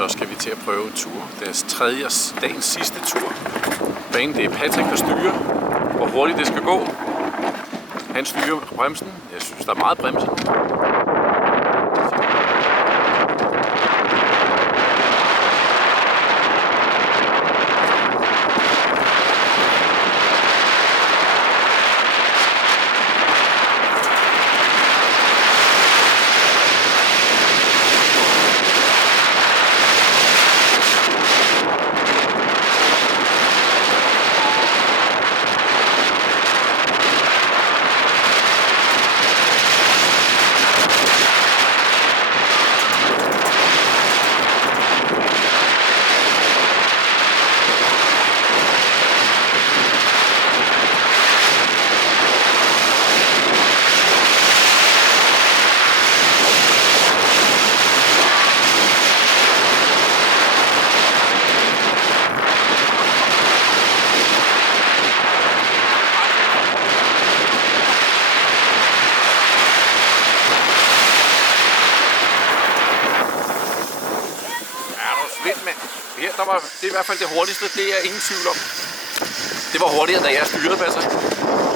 så skal vi til at prøve en tur. Det er dagens sidste tur. Banen, det er Patrick, der styrer, hvor hurtigt det skal gå. Han styrer bremsen. Jeg synes, der er meget bremse. Her, det er i hvert fald det hurtigste, det er ingen tvivl om. Det var hurtigere, da jeg styrede, Patrick.